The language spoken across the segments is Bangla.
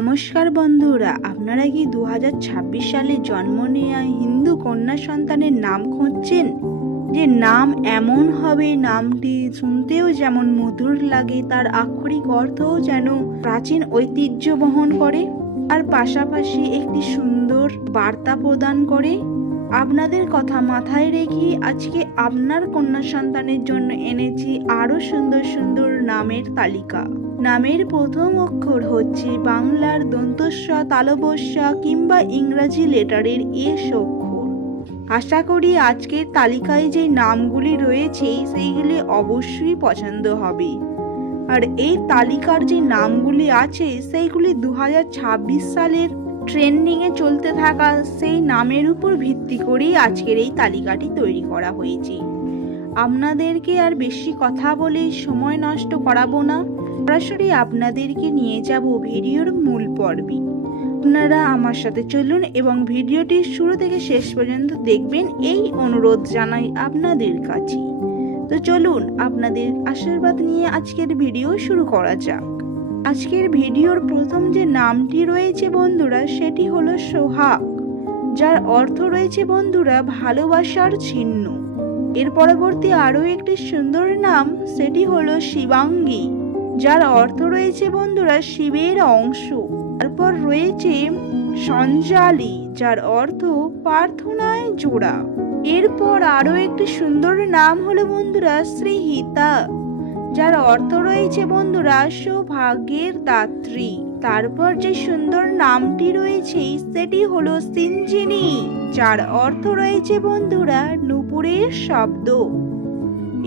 নমস্কার বন্ধুরা, আপনারা কি দু হাজার ছাব্বিশ সালে জন্ম নেওয়া হিন্দু কন্যা সন্তানের নাম খুঁজছেন? যে নাম এমন হবে, নামটি শুনতেও যেমন মধুর লাগে, তার আক্ষরিক অর্থও যেন প্রাচীন ঐতিহ্য বহন করে। আর পাশাপাশি একটি সুন্দর বার্তা প্রদান করে। আপনাদের কথা মাথায় রেখে আজকে আপনার কন্যা সন্তানের জন্য এনেছি আরও সুন্দর সুন্দর নামের তালিকা। নামের প্রথম অক্ষর হচ্ছে বাংলার দন্তস্ব তালবস্য কিংবা ইংরাজি লেটারের এস অক্ষর। আশা করি আজকের তালিকায় যে নামগুলি রয়েছে, সেইগুলি অবশ্যই পছন্দ হবে। আর এই তালিকার যে নামগুলি আছে, সেইগুলি দু হাজার ছাব্বিশ সালের ট্রেন্ডিংয়ে চলতে থাকা সেই নামের উপর ভিত্তি করেই আজকের এই তালিকাটি তৈরি করা হয়েছে। আপনাদেরকে আর বেশি কথা বলে সময় নষ্ট করাবো না। সরাসরি আপনাদেরকে নিয়ে যাব ভিডিওর মূল পর্বে। আপনারা আমার সাথে চলুন এবং ভিডিওটি শুরু থেকে শেষ পর্যন্ত দেখবেন এই অনুরোধ জানাই আপনাদের কাছে। তো চলুন আপনাদের আশীর্বাদ নিয়ে আজকের ভিডিও শুরু করা যাক। আজকের ভিডিওর প্রথম যে নামটি রয়েছে বন্ধুরা, সেটি হলো সোহাগ। যার অর্থ রয়েছে বন্ধুরা, ভালোবাসার চিহ্ন। এর পরবর্তী আরও একটি সুন্দর নাম সেটি হলো শিবাঙ্গী, যার অর্থ রয়েছে বন্ধুরা শিবের অংশ। তারপর রয়েছে সঞ্জালি, যার অর্থ প্রার্থনায় জোড়া। এরপর আরও একটি সুন্দর নাম হলো বন্ধুরা শ্রীহিতা। যার অর্থ রয়েছে, বন্ধুরা, সৌভাগ্যের দাত্রী। তারপর যে সুন্দর নামটি রয়েছে, সেটি হলো সিঞ্জিনি যার অর্থ রয়েছে, বন্ধুরা, নুপুরের শব্দ।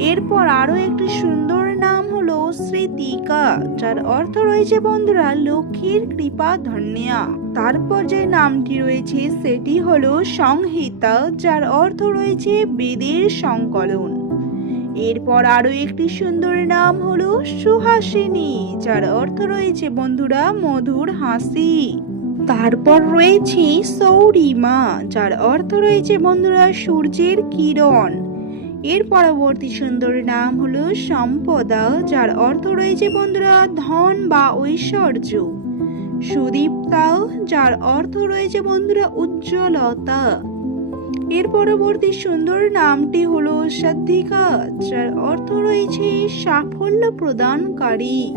এরপর আরও একটি সুন্দর নাম হলো স্মৃতিকা যার অর্থ রয়েছে, বন্ধুরা, লক্ষ্মীর কৃপা ধন্যা। তারপর যে নামটি রয়েছে, সেটি হলো সংহিতা, যার অর্থ রয়েছে, বেদের সংকলন। এরপর আরও একটি সুন্দর নাম হলো সুহাসিনী, যার অর্থ রয়েছে, বন্ধুরা, মধুর হাসি। তারপর রয়েছে সৌরিমা, যার অর্থ রয়েছে, বন্ধুরা, সূর্যের কিরণ। এর পরবর্তী সুন্দর নাম হলো সম্পদা, যার অর্থ রয়েছে, বন্ধুরা, ধন বা ঐশ্বর্য। সুদীপ্তা, যার অর্থ রয়েছে, বন্ধুরা, উজ্জ্বলতা। এর পরবর্তী সুন্দর নামটি হলো সাধিকা যার অর্থ রয়েছে সাফল্য প্রদানকারী।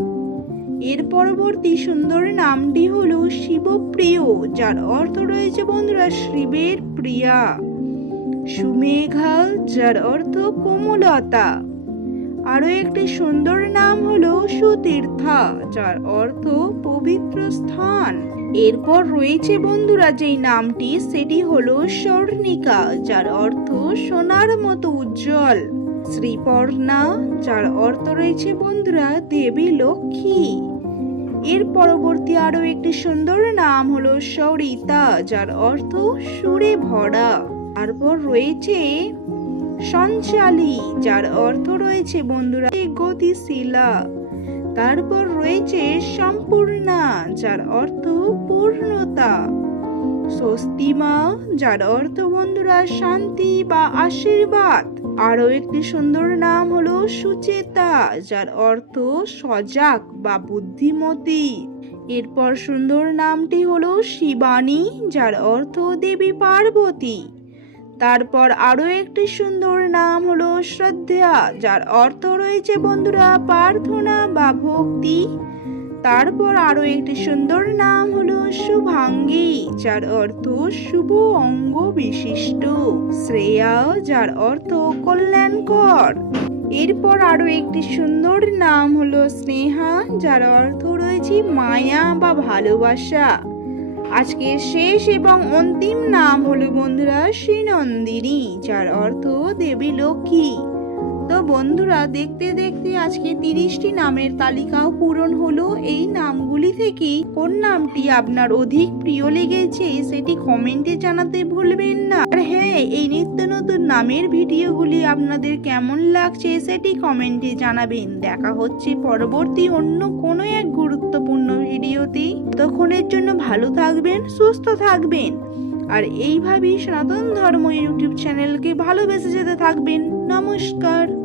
এর পরবর্তী সুন্দর নামটি হলো শিবপ্রিয়, যার অর্থ রয়েছে বন্ধুরা শিবের প্রিয়া। সুমেঘা, যার অর্থ কোমলতা। আরও একটি সুন্দর নাম হলো সুতীর্থা যার অর্থ পবিত্র স্থান। এরপর রয়েছে বন্ধুরা, যেই নামটি, সেটি হলো স্বর্ণিকা, যার অর্থ সোনার মতো উজ্জ্বল। শ্রীপর্ণা, যার অর্থ রয়েছে বন্ধুরা, দেবী লক্ষ্মী। এর পরবর্তী আরও একটি সুন্দর নাম হলো সরিতা, যার অর্থ সুরে ভরা। তারপর রয়েছে সঞ্চালী, যার অর্থ রয়েছে বন্ধুরা গতিশীলা। তারপর রয়েছে সম্পূর্ণা, যার অর্থ পূর্ণতা। স্বস্তিমা, যার অর্থ বন্ধুরা শান্তি বা আশীর্বাদ। আরও একটি সুন্দর নাম হলো সুচেতা, যার অর্থ সজাগ বা বুদ্ধিমতী। এরপর সুন্দর নামটি হলো শিবানী, যার অর্থ দেবী পার্বতী। তারপর আরও একটি সুন্দর নাম হলো শ্রদ্ধা যার অর্থ রয়েছে, বন্ধুরা, প্রার্থনা বা ভক্তি। তারপর আরও একটি সুন্দর নাম হলো শুভাঙ্গী, যার অর্থ শুভ অঙ্গ বিশিষ্ট। শ্রেয়া, যার অর্থ কল্যাণকর। এরপর আরও একটি সুন্দর নাম হলো স্নেহা, যার অর্থ রয়েছে মায়া বা ভালোবাসা। আজকের শেষ এবং অন্তিম নাম হলো বন্ধুরা শ্রীনন্দিনী যার অর্থ দেবী লক্ষ্মী। তো বন্ধুরা, দেখতে দেখতে আজকে তিরিশটি নামের তালিকাও পূরণ হলো। এই নামগুলি থেকে কোন নামটি আপনার অধিক প্রিয় লেগেছে সেটি কমেন্টে জানাতে ভুলবেন না। আর হ্যাঁ এই নিত্য নতুন নামের ভিডিওগুলি আপনাদের কেমন লাগছে সেটি কমেন্টে জানাবেন। দেখা হচ্ছে পরবর্তী অন্য কোনো এক গুরুত্বপূর্ণ ভিডিওতে। তখনের জন্য ভালো থাকবেন, সুস্থ থাকবেন। আর এইভাবেই সনাতন ধর্ম ইউটিউব চ্যানেলকে ভালোবেসে যেতে থাকবেন। নমস্কার।